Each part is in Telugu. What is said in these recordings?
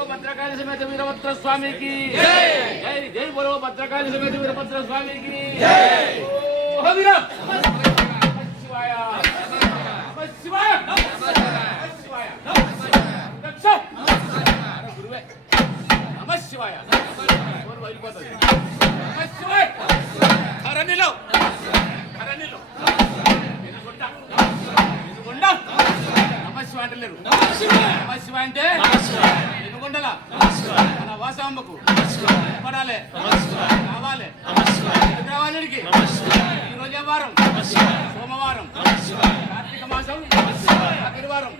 वीरभद्र स्वामी की जय। जय बोलो भद्रकाली समेत वीरभद्र स्वामी की जय। ओह वीर शिवाय शिवाय शिवाय दक्ष गुरुवे नमः शिवाय और వెళ్ళిపోతది నమః శివాయ హరనిలో వినుకుంటా నమః శివాయ అంటలేరు నమః శివాయ అంటే వినుకుంటల మన వాసాంబకు పడాలి రావాలి రావాలికి ఈ రోజే వారం సోమవారం కార్తీక మాసం ఆదివారం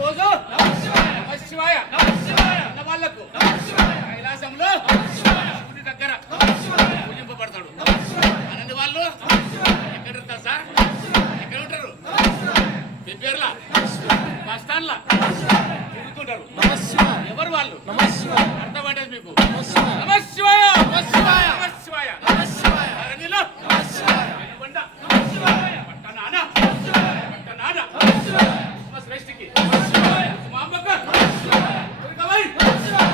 రోజు నమః శివాయ అన్న వాళ్ళకు కైలాసంలో శివుడి దగ్గర పూజింపబడతాడు. అనండి వాళ్ళు ఎక్కడ ఉంటారు సార్? ఎక్కడ ఉంటారు? పేర్లా బస్తాన్లా తిరుగుతుంటారు. ఎవరు వాళ్ళు? అర్థమంటే మీకు నమః శివాయ నమః శివాయ నమః శివాయ నమః శివాయ అరణిలో నమః శివాయ వెనుకొండ నమః శివాయ పట్టనాన నమః శివాయ పట్టనాన నమః శివాయ శ్రేష్ఠకి నమః శివాయ మాంబక నమః శివాయ కవై నమః శివాయ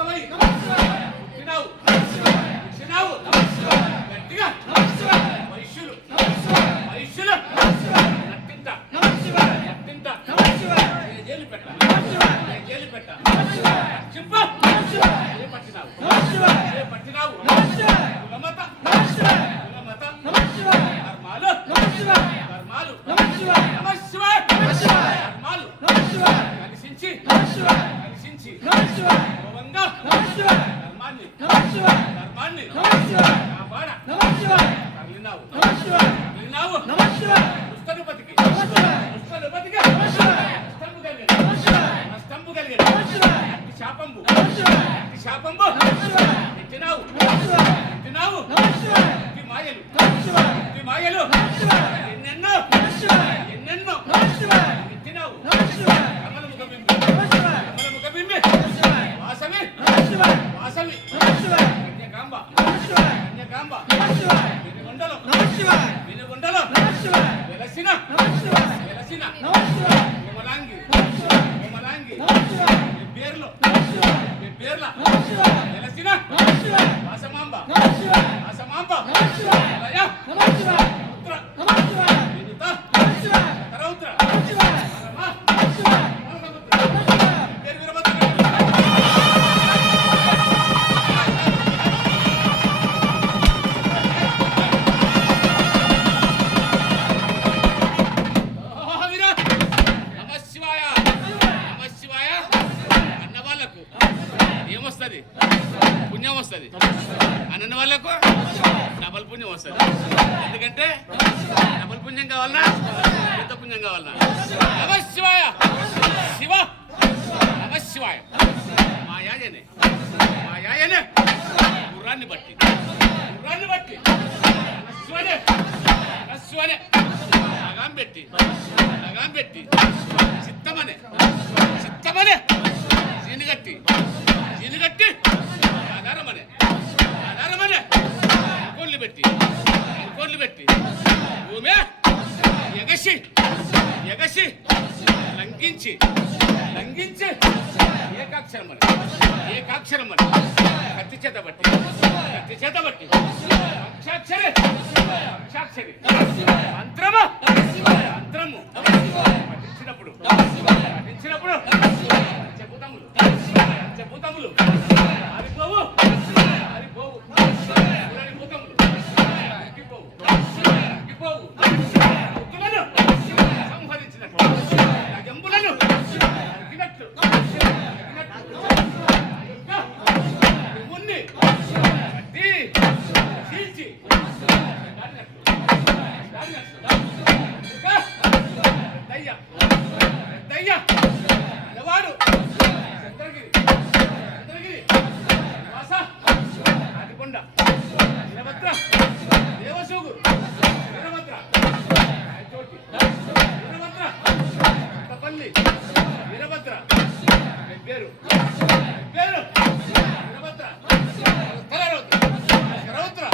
కవై నమః శివాయ తినావు నమః శివాయ తినావు నమః శివాయ గట్టిగా నమః శివాయ వైశ్యులు నమః శివాయ వైశ్యులు నమః శివాయ నట్టింత నమః శివాయ నట్టింత నమః శివాయ జైలు పెట్ట నమః శివాయ జైలు పెట్ట నమః శివాయ చెప్పు నమః శివాయ ఏ పట్టినావు నమః శివాయ ఏ పట్టినావు నమః శివాయ కులమత నమః శివాయ కులమత నమః శివాయ కర్మాలు నమః శివాయ కర్మాలు నమః శివాయ నమః శివాయ నమః శివాయ కర్మాలు నమః శివాయ కలిసించి నమః శివాయ కలిసించి నమః శివాయ భవంగా నమః శివాయ కర్మాన్ని నమః శివాయ కర్మాన్ని నమః శివాయ కాపాడ నమః శివాయ కలినావు నమః శివాయ కలినావు నమః శివాయ దుష్టనుపతికి నమః శివాయ దుష్టనుపతికి నమః శివాయ స్తంభు కలిగే నమః శివాయ స్తంభు కలిగే నమః శివాయ శాపంబు నమః శివాయ శాపంబు నమః శివాయ ఎత్తినావు నమః శివాయ ఎత్తినావు నమః శివాయ ఈ మాయలు నమః శివాయ ఈ మాయలు నమః శివాయ ఎన్నెన్నో నమః శివాయ ఎన్నెన్నో నమః శివాయ ఎత్తినావు నమః శివాయ కమల ముఖబింబి నమః శివాయ కమల ముఖబింబి నమః శివాయ వాసవి నమః శివాయ వాసవి వస్తుంది, పుణ్యం వస్తుంది. అన్న వాళ్ళకు డబల్ పుణ్యం వస్తుంది. ఎందుకంటే డబల్ పుణ్యం కావాలన్నా, పెద్ద పుణ్యం కావాలన్నా. నమశివాయ శివ, నమశివాయ. మా యాయనే గుర్రాన్ని బట్టి లగాం పెట్టి చిత్తమనే జీనుగట్టి ఆధారమనే కోళ్ళు పెట్టి భూమే ఎగసి లంఘించి ఏకాక్షరం అని కత్తి చేత బట్టి అక్షాక్షరి మంత్రము పఠించినప్పుడు చెబుతములు ఆరిపోవు భూతములు సంహరించినట్టు జంబులను వాడు చంద్రగిరి వాస ఆదికొండ వీరభద్ర దేవసూగు వీరభద్ర కొత్తపల్లి వీరభద్ర పేరు వీరభద్ర రౌద్ర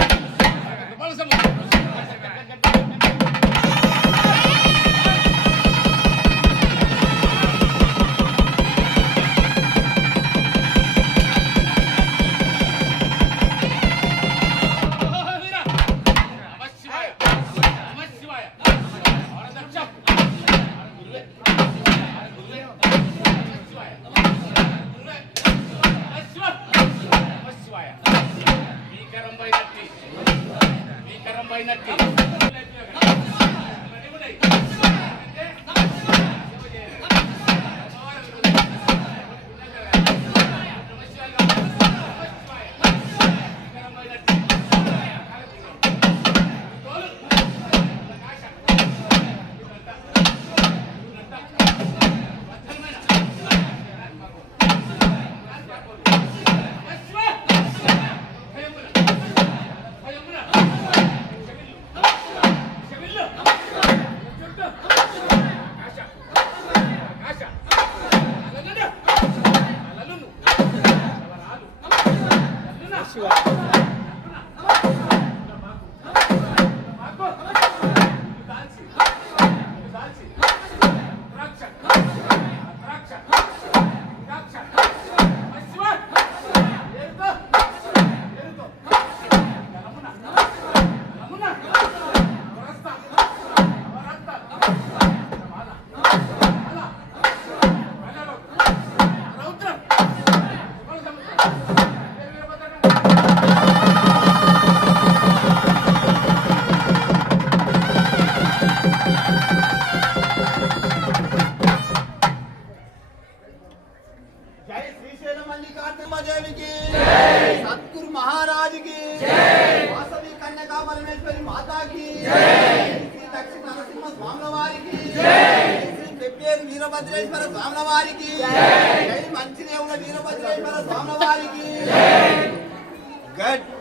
सतगुरु महाराज की वासवी कन्या परमेश्वरी माता की श्री दक्षिण नरसिंह स्वामी वारी की श्री पेपेर वीरभद्रेश्वर स्वामी वारी की जय मंचिदेवुల वीरभद्रेश्वर स्वामी वारी की गट